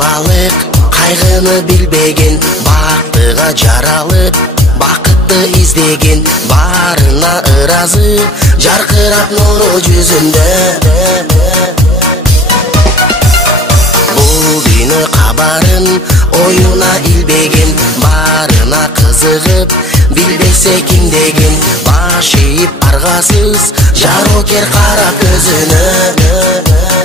балалык кайгыны билбеген, бактыга жаралып бакытты издеген, баарына ыраазы жаркырап нуру жүзүндө. Бул дүйнө кабарын оюна илбеген, баарына кызыгып билбесе ким деген, баш ийип аргасыз жарокер карап көзүнө.